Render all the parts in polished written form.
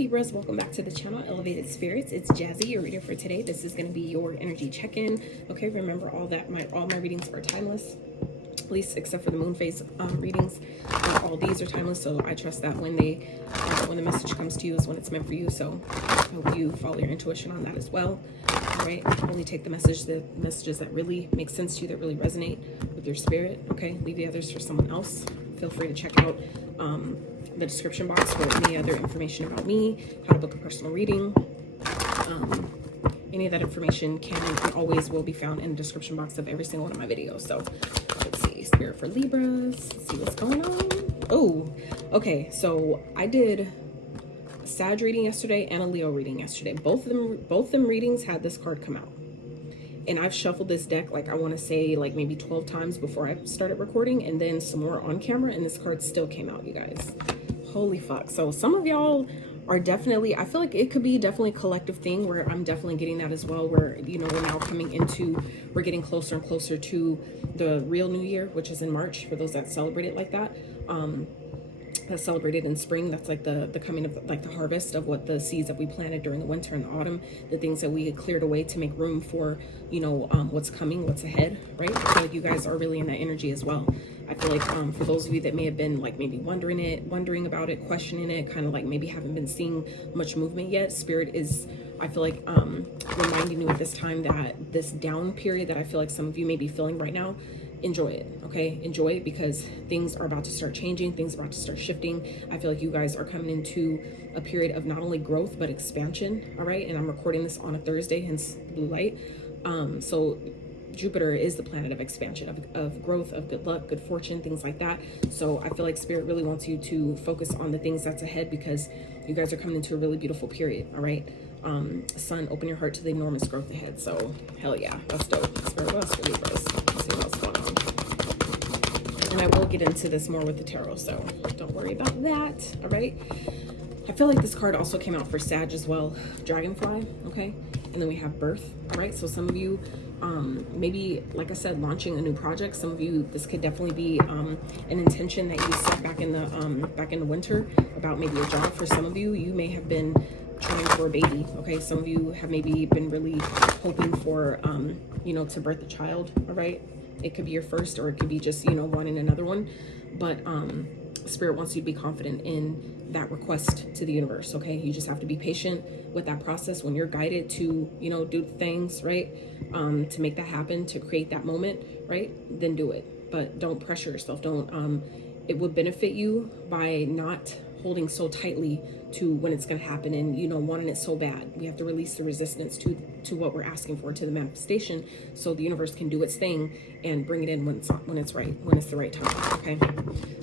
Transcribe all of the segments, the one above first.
Libras, welcome back to the channel, Elevated Spirits. It's Jazzy, your reader for today. This is going to be your energy check-in. Okay, remember all my readings are timeless, at least except for the moon phase readings. All these are timeless, so I trust that when the message comes to you is when it's meant for you. So I hope you follow your intuition on that as well. All right, only take the messages that really make sense to you, that really resonate with your spirit. Okay, leave the others for someone else. Feel free to check out the description box for any other information about me, how to book a personal reading. Any of that information can and always will be found in the description box of every single one of my videos. So let's see, Spirit for Libras, let's see what's going on. Oh, okay, so I did a Sag reading yesterday and a Leo reading yesterday. Both them readings had this card come out. And I've shuffled this deck, like I want to say like maybe 12 times before I started recording, and then some more on camera, and this card still came out, you guys. Holy fuck. So some of y'all are definitely, I feel like it could be definitely a collective thing where I'm definitely getting that as well, where, you know, we're now coming into, we're getting closer and closer to the real new year, which is in March, for those that celebrate it like that. That's celebrated in spring. That's like the coming of like the harvest of what the seeds that we planted during the winter and the autumn, the things that we had cleared away to make room for, you know, what's coming, what's ahead, right? I feel like you guys are really in that energy as well. I feel like for those of you that may have been like maybe wondering about it, questioning it, kind of like maybe haven't been seeing much movement yet, Spirit is, I feel like, reminding you at this time that this down period that I feel like some of you may be feeling right now, enjoy it. Okay, enjoy it, because things are about to start changing, things are about to start shifting. I feel like you guys are coming into a period of not only growth but expansion. All right, and I'm recording this on a Thursday, hence blue light. So Jupiter is the planet of expansion, of growth, of good luck, good fortune, things like that. So I feel like Spirit really wants you to focus on the things that's ahead, because you guys are coming into a really beautiful period. All right, Sun, open your heart to the enormous growth ahead. So hell yeah, that's dope. Spirit bless for Libras. Let's see what's going on. And I will get into this more with the tarot, so don't worry about that. All right, I feel like this card also came out for Sag as well, Dragonfly. Okay, and then we have Birth. All right, so some of you maybe, like I said, launching a new project. Some of you, this could definitely be an intention that you set back in the winter about maybe a job. For some of you, you may have been trying for a baby. Okay, some of you have maybe been really hoping for you know, to birth a child. All right, it could be your first, or it could be just, you know, wanting another one. But Spirit wants you to be confident in that request to the universe. Okay, you just have to be patient with that process. When you're guided to, you know, do things, right, to make that happen, to create that moment, right, then do it. But don't pressure yourself. Don't it would benefit you by not holding so tightly to when it's going to happen, and, you know, wanting it so bad. We have to release the resistance to what we're asking for, to the manifestation, so the universe can do its thing and bring it in when it's right, when it's the right time. Okay,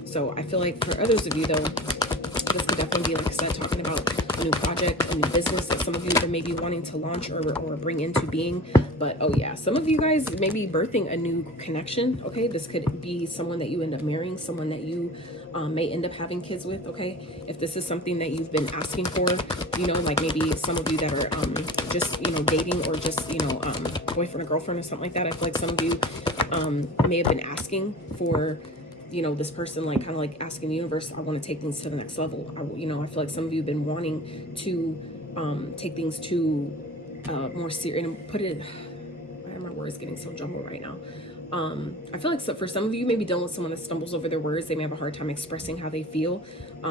so I feel like for others of you though, this could definitely be, like I said, talking about a new project, a new business that some of you are maybe wanting to launch or bring into being. But oh yeah, some of you guys may be birthing a new connection. Okay, this could be someone that you end up marrying, someone that you may end up having kids with. Okay, if this is something that you've been asking for, you know, like maybe some of you that are just, you know, dating, or just, you know, boyfriend or girlfriend or something like that. I feel like some of you may have been asking for, you know, this person, like kind of like asking the universe, I want to take things to the next level. I feel like some of you have been wanting to take things to more serious, and put it, why are my words getting so jumbled right now? I feel like for some of you, maybe dealing with someone that stumbles over their words, they may have a hard time expressing how they feel.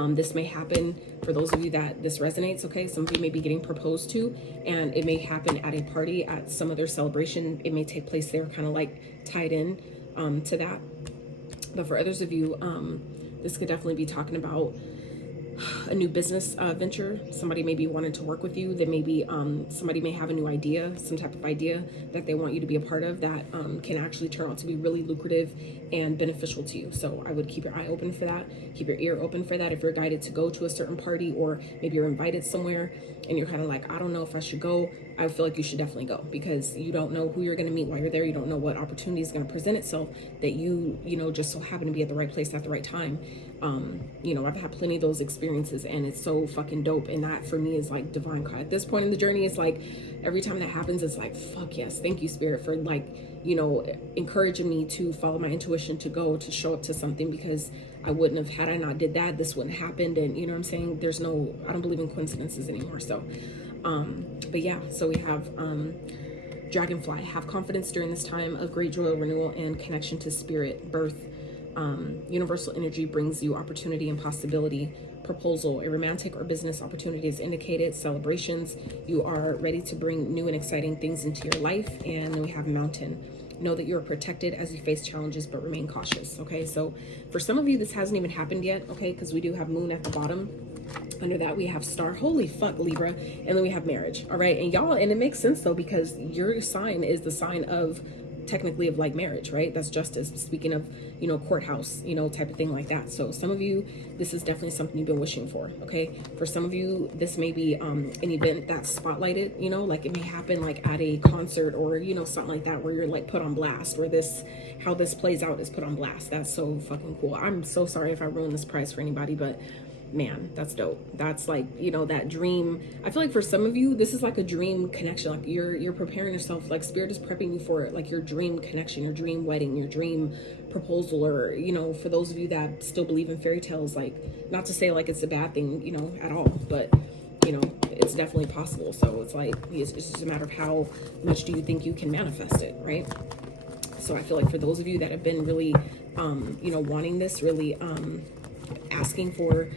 This may happen for those of you that this resonates. Okay, some of you may be getting proposed to, and it may happen at a party, at some other celebration. It may take place there, kind of like tied in to that. But for others of you, this could definitely be talking about a new business venture. Somebody may be wanting to work with you. They may be, somebody may have a new idea, some type of idea that they want you to be a part of, that can actually turn out to be really lucrative and beneficial to you. So I would keep your eye open for that. Keep your ear open for that. If you're guided to go to a certain party, or maybe you're invited somewhere and you're kind of like, I don't know if I should go, I feel like you should definitely go, because you don't know who you're going to meet while you're there. You don't know what opportunity is going to present itself, that you know, just so happen to be at the right place at the right time. You know, I've had plenty of those experiences, and it's so fucking dope. And that for me is like divine. At this point in the journey, it's like every time that happens, it's like, fuck yes, thank you, Spirit, for, like, you know, encouraging me to follow my intuition, to go, to show up to something, because I wouldn't have, had I not did that, this wouldn't have happened. And you know what I'm saying? There's no, I don't believe in coincidences anymore. So, but yeah, so we have, Dragonfly, have confidence during this time of great joy, renewal, and connection to spirit, birth. Universal energy brings you opportunity and possibility. Proposal, a romantic or business opportunity is indicated. Celebrations, you are ready to bring new and exciting things into your life. And then we have Mountain. Know that you're protected as you face challenges, but remain cautious. Okay, so for some of you, this hasn't even happened yet. Okay, because we do have Moon at the bottom. Under that, we have Star. Holy fuck, Libra. And then we have Marriage. All right, and y'all, and it makes sense though, because your sign is the sign of, technically, of like marriage, right? That's justice. Speaking of, you know, courthouse, you know, type of thing like that. So some of you, this is definitely something you've been wishing for. Okay, for some of you, this may be an event that's spotlighted, you know, like it may happen like at a concert or, you know, something like that, where you're like put on blast, where this, how this plays out is put on blast. That's so fucking cool. I'm so sorry if I ruined this prize for anybody, but man, that's dope. That's like, you know, that dream. I feel like for some of you, this is like a dream connection. Like you're preparing yourself, like spirit is prepping you for it, like your dream connection, your dream wedding, your dream proposal. Or, you know, for those of you that still believe in fairy tales, like, not to say like it's a bad thing, you know, at all, but you know, it's definitely possible. So it's like, it's just a matter of how much do you think you can manifest it, right? So I feel like for those of you that have been really, you know, wanting this, really asking for,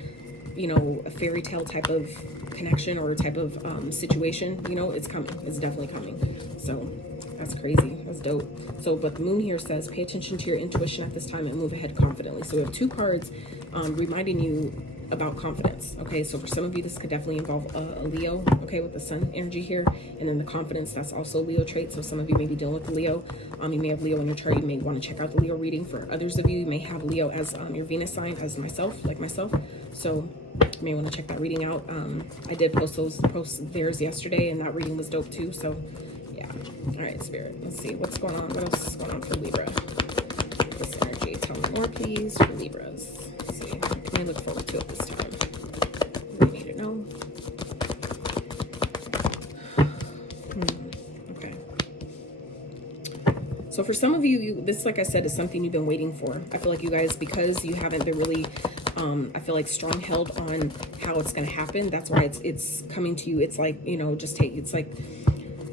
you know, a fairy tale type of connection or a type of situation, you know, it's coming. It's definitely coming. So that's crazy. That's dope. So, but the Moon here says, pay attention to your intuition at this time and move ahead confidently. So we have two cards reminding you about confidence. Okay, so for some of you, this could definitely involve a Leo, okay, with the Sun energy here. And then the confidence, that's also a Leo trait. So some of you may be dealing with the Leo. You may have Leo in your chart. You may want to check out the Leo reading. For others of you, you may have Leo as your Venus sign, as myself, like myself. So you may want to check that reading out. I did post theirs yesterday, and that reading was dope too. So yeah. All right, Spirit, let's see what's going on. What else is going on for Libra? This energy, tell me more please for Libras. Let's see, what can I look forward to at this time? We need to know. Okay. So for some of you, this, like I said, is something you've been waiting for. I feel like you guys, because you haven't been really I feel like strong held on how it's going to happen. That's why it's coming to you. It's like, you know, just take, it's like,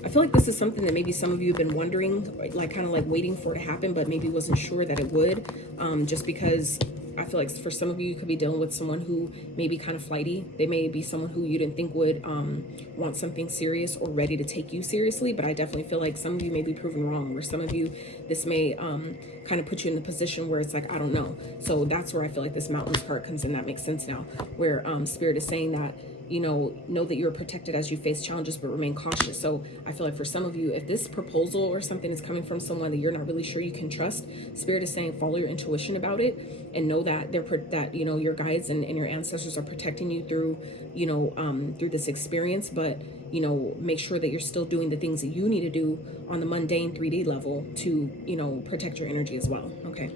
I feel like this is something that maybe some of you have been wondering, like kind of like waiting for it to happen, but maybe wasn't sure that it would, just because I feel like for some of you, you could be dealing with someone who may be kind of flighty. They may be someone who you didn't think would want something serious or ready to take you seriously. But I definitely feel like some of you may be proven wrong, where some of you, this may kind of put you in the position where it's like, I don't know. So that's where I feel like this Mountains card comes in. That makes sense now, where Spirit is saying that, you know that you're protected as you face challenges, but remain cautious. So I feel like for some of you, if this proposal or something is coming from someone that you're not really sure you can trust, Spirit is saying follow your intuition about it, and know that that you know your guides and your ancestors are protecting you through, you know, through this experience. But you know, make sure that you're still doing the things that you need to do on the mundane 3D level to, you know, protect your energy as well. Okay.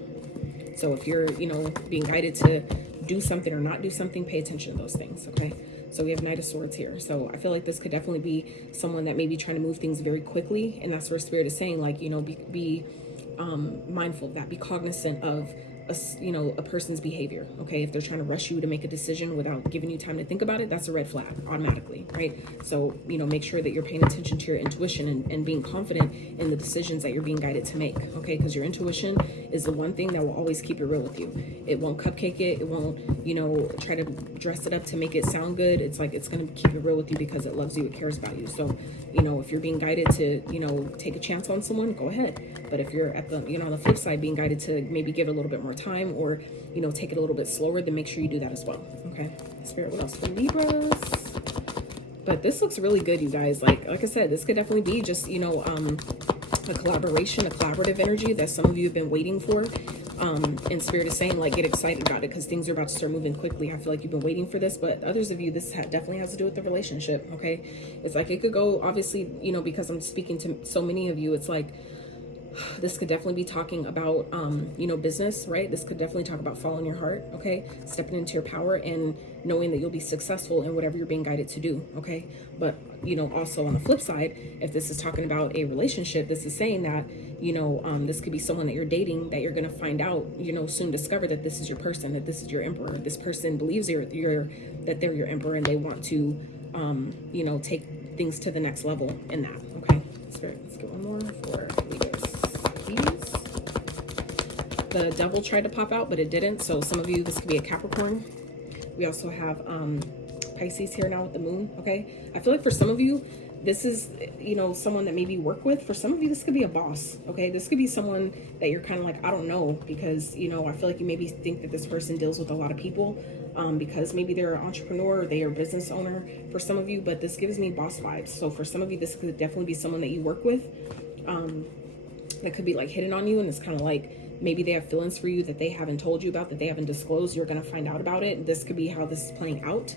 So if you're, you know, being guided to do something or not do something, pay attention to those things. Okay. So we have Knight of Swords here. So I feel like this could definitely be someone that may be trying to move things very quickly. And that's where Spirit is saying, like, you know, be mindful of that. Be cognizant of, you know, a person's behavior. Okay. If they're trying to rush you to make a decision without giving you time to think about it, that's a red flag automatically. Right. So, you know, make sure that you're paying attention to your intuition and being confident in the decisions that you're being guided to make. Okay. Because your intuition is the one thing that will always keep it real with you. It won't cupcake it. It won't, you know, try to dress it up to make it sound good. It's like, it's going to keep it real with you because it loves you. It cares about you. So, you know, if you're being guided to, you know, take a chance on someone, go ahead. But if you're at the, you know, on the flip side, being guided to maybe give it a little bit more time, or, you know, take it a little bit slower, then make sure you do that as well. Okay. Spirit, what else for Libras? But this looks really good, you guys. Like I said, this could definitely be just, you know, a collaboration, a collaborative energy that some of you have been waiting for. And Spirit is saying, like, get excited about it because things are about to start moving quickly. I feel like you've been waiting for this, but others of you, this definitely has to do with the relationship. Okay. It's like, it could go, obviously, you know, because I'm speaking to so many of you, it's like, This could definitely be talking about, you know, business, right? This could definitely talk about following your heart, okay? Stepping into your power and knowing that you'll be successful in whatever you're being guided to do, okay? But, you know, also on the flip side, if this is talking about a relationship, this is saying that, you know, this could be someone that you're dating that you're going to find out, you know, soon discover that this is your person, that this is your emperor. This person believes that they're your emperor, and they want to, you know, take things to the next level in that, okay? Spirit, let's get one more for Libras. The devil tried to pop out, but it didn't. So some of you, this could be a Capricorn. We also have Pisces here now with the moon, okay? I feel like for some of you, this is, you know, someone that maybe you work with. For some of you, this could be a boss, okay? This could be someone that you're kind of like, I don't know, because, you know, I feel like you maybe think that this person deals with a lot of people because maybe they're an entrepreneur or they are a business owner for some of you, but this gives me boss vibes. So for some of you, this could definitely be someone that you work with that could be like hitting on you, and it's kind of like, maybe they have feelings for you that they haven't told you about, that they haven't disclosed. You're going to find out about it. This could be how this is playing out.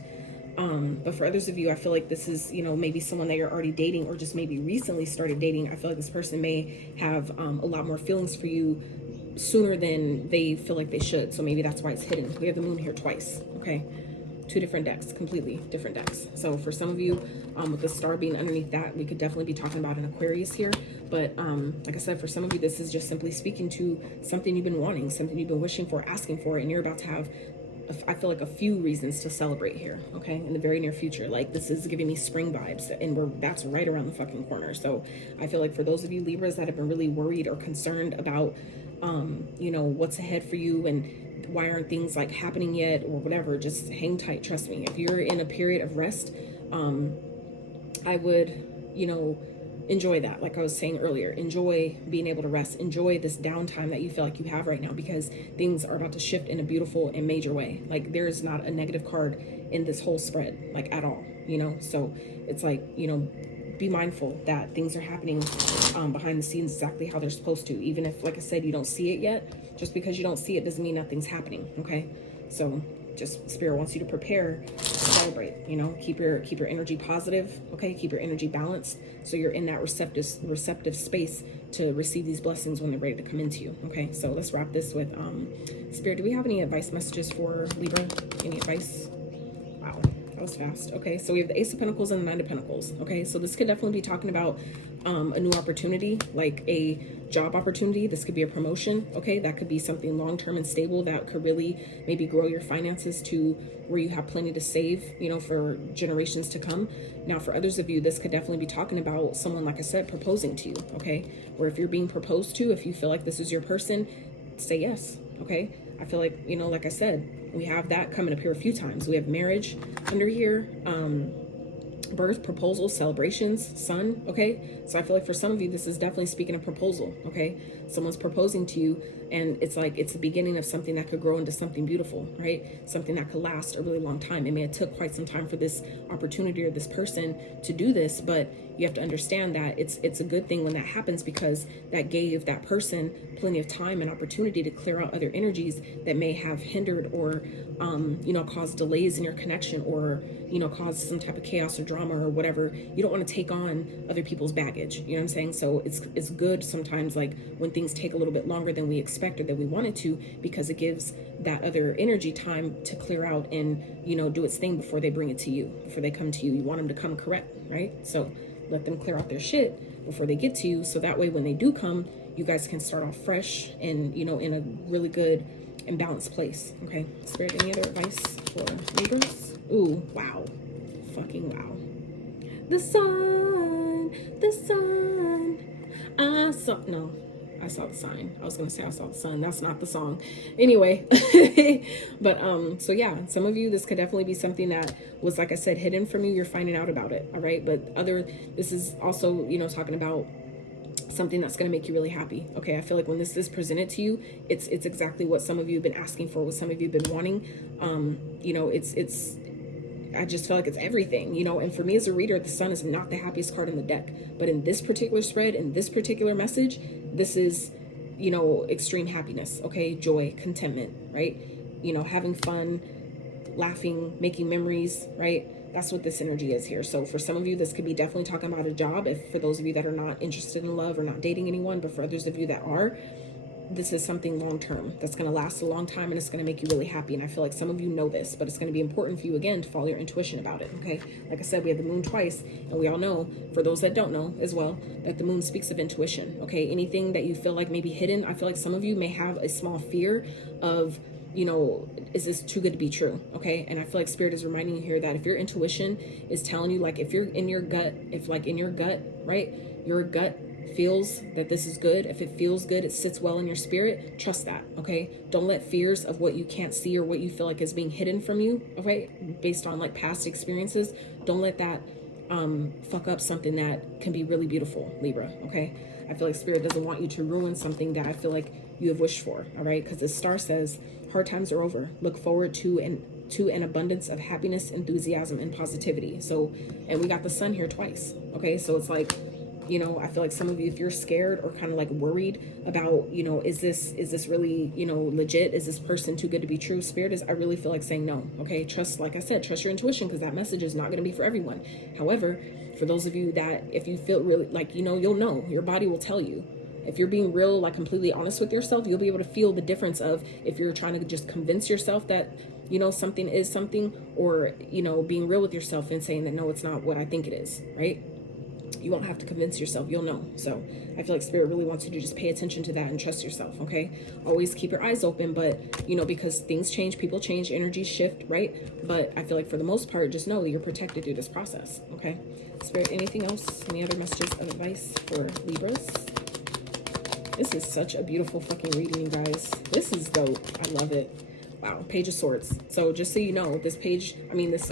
But for others of you, I feel like this is, you know, maybe someone that you're already dating or just maybe recently started dating. I feel like this person may have a lot more feelings for you sooner than they feel like they should. So maybe that's why it's hidden. We have the moon here twice. Okay. 2 different decks, completely different decks. So for some of you, with the star being underneath that, we could definitely be talking about an Aquarius here. But like I said, for some of you, this is just simply speaking to something you've been wanting, something you've been wishing for, asking for, and you're about to have, I feel like, a few reasons to celebrate here, okay, in the very near future. Like, this is giving me spring vibes, and that's right around the fucking corner. So I feel like for those of you Libras that have been really worried or concerned about, you know, what's ahead for you and why aren't things like happening yet or whatever, just hang tight. Trust me, if you're in a period of rest, I would, you know, enjoy that. Like I was saying earlier, enjoy being able to rest, enjoy this downtime that you feel like you have right now, because things are about to shift in a beautiful and major way. Like, there's not a negative card in this whole spread, like, at all, you know? So it's like, you know, be mindful that things are happening behind the scenes exactly how they're supposed to. Even if, like I said, you don't see it yet, just because you don't see it doesn't mean nothing's happening, okay? So just, Spirit wants you to prepare to celebrate, you know, keep your energy positive, okay? Keep your energy balanced so you're in that receptive space to receive these blessings when they're ready to come into you, okay? So let's wrap this with Spirit, do we have any advice messages for Libra? Any advice? Wow, that was fast. Okay, so we have the Ace of Pentacles and the Nine of Pentacles. Okay, so this could definitely be talking about a new opportunity, like a job opportunity. This could be a promotion. Okay, that could be something long-term and stable that could really maybe grow your finances to where you have plenty to save, you know, for generations to come. Now, for others of you, this could definitely be talking about someone, like I said, proposing to you. Okay, or if you're being proposed to, if you feel like this is your person, say yes. Okay, I feel like, you know, like I said, we have that coming up here a few times. We have marriage under here, birth, proposals, celebrations, sun. Okay, so I feel like for some of you, this is definitely speaking of proposal. Okay, someone's proposing to you, and it's like it's the beginning of something that could grow into something beautiful, right? Something that could last a really long time. It may have took quite some time for this opportunity or this person to do this, but you have to understand that it's a good thing when that happens, because that gave that person plenty of time and opportunity to clear out other energies that may have hindered or you know, caused delays in your connection, or, you know, caused some type of chaos or drama or whatever. You don't want to take on other people's baggage, you know what I'm saying? So it's good sometimes, like, when things take a little bit longer than we expect or that we wanted to, because it gives that other energy time to clear out and, you know, do its thing before they bring it to you, before they come to you. You want them to come correct, right? So let them clear out their shit before they get to you, so that way when they do come, you guys can start off fresh and, you know, in a really good and balanced place. Okay, Spirit, any other advice for Libras? Ooh, wow, fucking wow. The sun, I saw the sign. I was gonna say I saw the sun. That's not the song. Anyway, but so yeah, some of you, this could definitely be something that was, like I said, hidden from you. You're finding out about it. All right, but this is also, you know, talking about something that's going to make you really happy. Okay, I feel like when this is presented to you, it's exactly what some of you have been asking for, what some of you have been wanting. You know, I just feel like it's everything, you know. And for me as a reader, the sun is not the happiest card in the deck, but in this particular spread, in this particular message, this is, you know, extreme happiness. Okay, joy, contentment, right? You know, having fun, laughing, making memories, right? That's what this energy is here. So for some of you, this could be definitely talking about a job. If for those of you that are not interested in love or not dating anyone, but for others of you that are, this is something long-term that's going to last a long time, and it's going to make you really happy. And I feel like some of you know this, but it's going to be important for you, again, to follow your intuition about it. Okay, like I said, we have the moon twice, and we all know, for those that don't know as well, that the moon speaks of intuition. Okay, anything that you feel like may be hidden, I feel like some of you may have a small fear of, you know, is this too good to be true? Okay, and I feel like Spirit is reminding you here that if your intuition is telling you, like, if you're in your gut, if like in your gut, right, your gut feels that this is good, if it feels good, it sits well in your spirit, trust that. Okay, don't let fears of what you can't see or what you feel like is being hidden from you, okay, based on like past experiences, don't let that fuck up something that can be really beautiful, Libra. Okay, I feel like Spirit doesn't want you to ruin something that I feel like you have wished for. All right, because the star says hard times are over, look forward to an abundance of happiness, enthusiasm, and positivity. So, and we got the sun here twice. Okay, so it's like, you know, I feel like some of you, if you're scared or kind of like worried about, you know, is this really, you know, legit? Is this person too good to be true? Spirit is, I really feel like saying no. Okay, trust, like I said, trust your intuition, because that message is not going to be for everyone. However, for those of you that, if you feel really like, you know, you'll know, your body will tell you. If you're being real, like completely honest with yourself, you'll be able to feel the difference of if you're trying to just convince yourself that, you know, something is something, or, you know, being real with yourself and saying that, no, it's not what I think it is, right? You won't have to convince yourself, you'll know. So I feel like Spirit really wants you to just pay attention to that and trust yourself. Okay, always keep your eyes open, but you know, because things change, people change, energies shift, right? But I feel like for the most part, just know that you're protected through this process. Okay, Spirit, anything else, any other messages of advice for Libras? This is such a beautiful fucking reading, you guys. This is dope. I love it. Wow, Page of Swords. So just so you know, this page, I mean this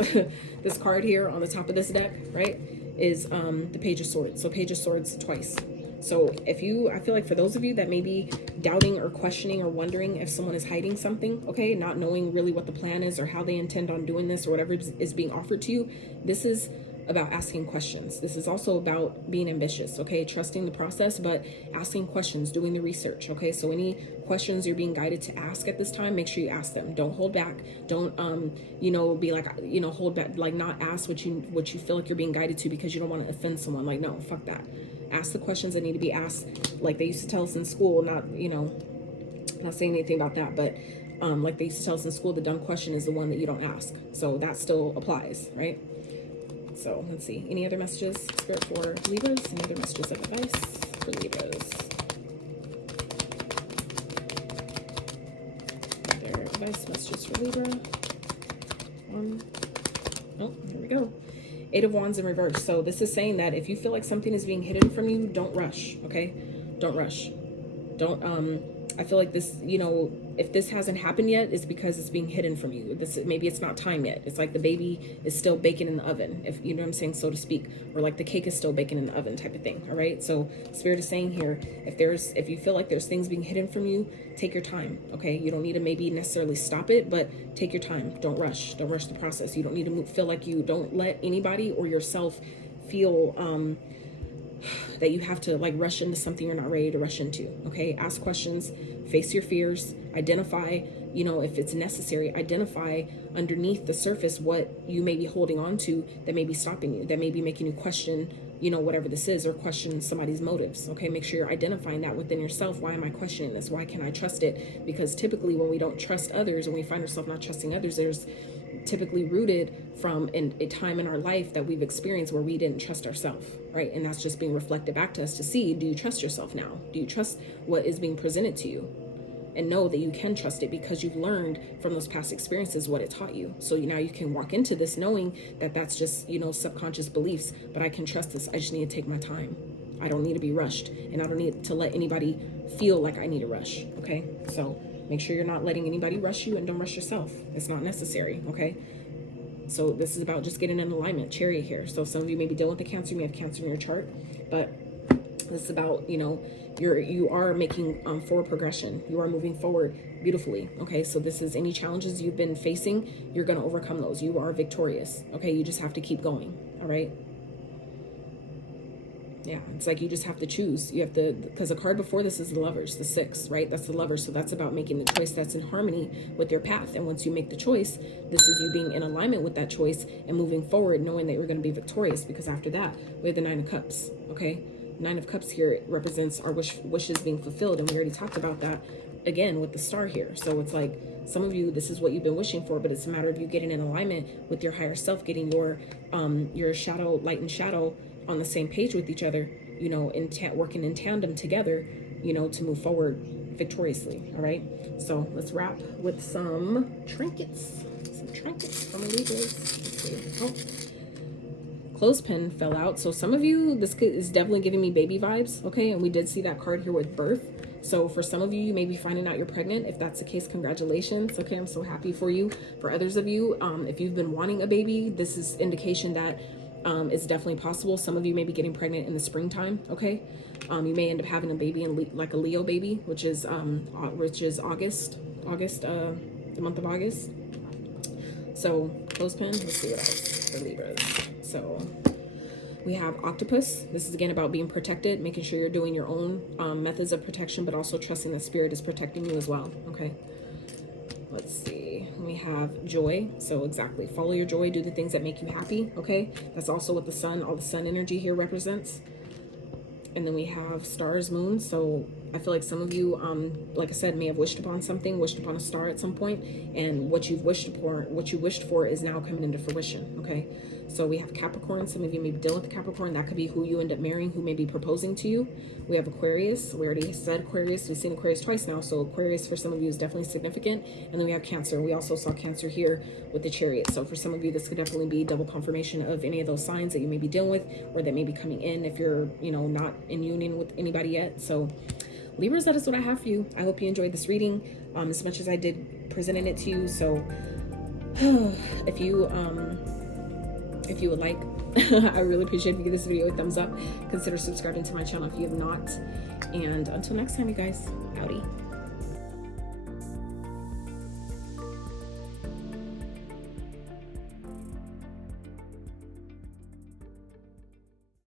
this card here on the top of this deck, right, is the Page of Swords. So Page of Swords twice. So if you, I feel like for those of you that may be doubting or questioning or wondering if someone is hiding something, okay, not knowing really what the plan is or how they intend on doing this or whatever is being offered to you, this is about asking questions. This is also about being ambitious, okay, trusting the process, but asking questions, doing the research. Okay, so any questions you're being guided to ask at this time, make sure you ask them. Don't hold back. Don't you know, be like, you know, hold back, like not ask what you feel like you're being guided to because you don't want to offend someone. Like, no, fuck that. Ask the questions that need to be asked, like they used to tell us in school. Not, you know, not saying anything about that, but like they used to tell us in school, the dumb question is the one that you don't ask. So that still applies, right? So let's see. Any other messages, Spirit, for Libras? Any other messages of advice for Libras? Other advice messages for Libra? Oh, here we go. 8 of Wands in reverse. So this is saying that if you feel like something is being hidden from you, don't rush. Okay, don't rush. Don't I feel like this, you know, if this hasn't happened yet, it's because it's being hidden from you. This, maybe it's not time yet. It's like the baby is still baking in the oven, if you know what I'm saying, so to speak, or like the cake is still baking in the oven type of thing. All right. So Spirit is saying here, if you feel like there's things being hidden from you, take your time. Okay. You don't need to maybe necessarily stop it, but take your time. Don't rush. Don't rush the process. You don't need to feel like you don't let anybody or yourself feel, that you have to like rush into something you're not ready to rush into. Okay, ask questions, face your fears, identify, you know, if it's necessary, identify underneath the surface what you may be holding on to that may be stopping you, that may be making you question, you know, whatever this is, or question somebody's motives. Okay, make sure you're identifying that within yourself. Why am I questioning this? Why can't I trust it? Because typically when we don't trust others and we find ourselves not trusting others, there's typically rooted from a time in our life that we've experienced where we didn't trust ourselves, right? And that's just being reflected back to us to see, do you trust yourself now? Do you trust what is being presented to you? And know that you can trust it because you've learned from those past experiences what it taught you. So now you can walk into this knowing that that's just, you know, subconscious beliefs, but I can trust this. I just need to take my time. I don't need to be rushed, and I don't need to let anybody feel like I need to rush. Okay, so make sure you're not letting anybody rush you, and don't rush yourself. It's not necessary. Okay, so this is about just getting in alignment. Chariot here. So some of you may be dealing with the Cancer. You may have Cancer in your chart, but this is about, you know, you are making forward progression. You are moving forward beautifully. Okay, so this is any challenges you've been facing, you're going to overcome those. You are victorious. Okay, you just have to keep going. All right. Yeah, it's like you just have to choose. You have to, because the card before this is the Lovers, the 6, right? That's the Lovers. So that's about making the choice that's in harmony with your path. And once you make the choice, this is you being in alignment with that choice and moving forward, knowing that you're going to be victorious. Because after that, we have the 9 of Cups, okay? 9 of Cups here represents our wishes being fulfilled. And we already talked about that again with the star here. So it's like, some of you, this is what you've been wishing for, but it's a matter of you getting in alignment with your higher self, getting your shadow, light and shadow on the same page with each other, you know, working in tandem together, you know, to move forward victoriously. All right. So let's wrap with some trinkets. Some trinkets from Libras. Oh, clothespin fell out. So some of you, this is definitely giving me baby vibes. Okay. And we did see that card here with birth. So for some of you, you may be finding out you're pregnant. If that's the case, congratulations. Okay, I'm so happy for you. For others of you, if you've been wanting a baby, this is indication that it's definitely possible. Some of you may be getting pregnant in the springtime. Okay, you may end up having a baby in like a Leo baby, which is August, the month of August. So clothespin. Let's see what else for Libras. So we have octopus. This is again about being protected, making sure you're doing your own methods of protection, but also trusting that spirit is protecting you as well. Okay. Let's see. We have joy. So exactly, follow your joy, do the things that make you happy. Okay. That's also what the sun, all the sun energy here represents. And then we have stars, moons. So I feel like some of you, like I said, may have wished upon something, wished upon a star at some point, and what you wished for is now coming into fruition. Okay. So we have Capricorn. Some of you may be dealing with Capricorn. That could be who you end up marrying, who may be proposing to you. We have Aquarius. We already said Aquarius. We've seen Aquarius twice now. So Aquarius for some of you is definitely significant. And then we have Cancer. We also saw Cancer here with the Chariot. So for some of you, this could definitely be double confirmation of any of those signs that you may be dealing with, or that may be coming in if you're, you know, not in union with anybody yet. So Libras, that is what I have for you. I hope you enjoyed this reading as much as I did presenting it to you. So if you would like, I really appreciate if you give this video a thumbs up. Consider subscribing to my channel if you have not. And until next time, you guys, howdy.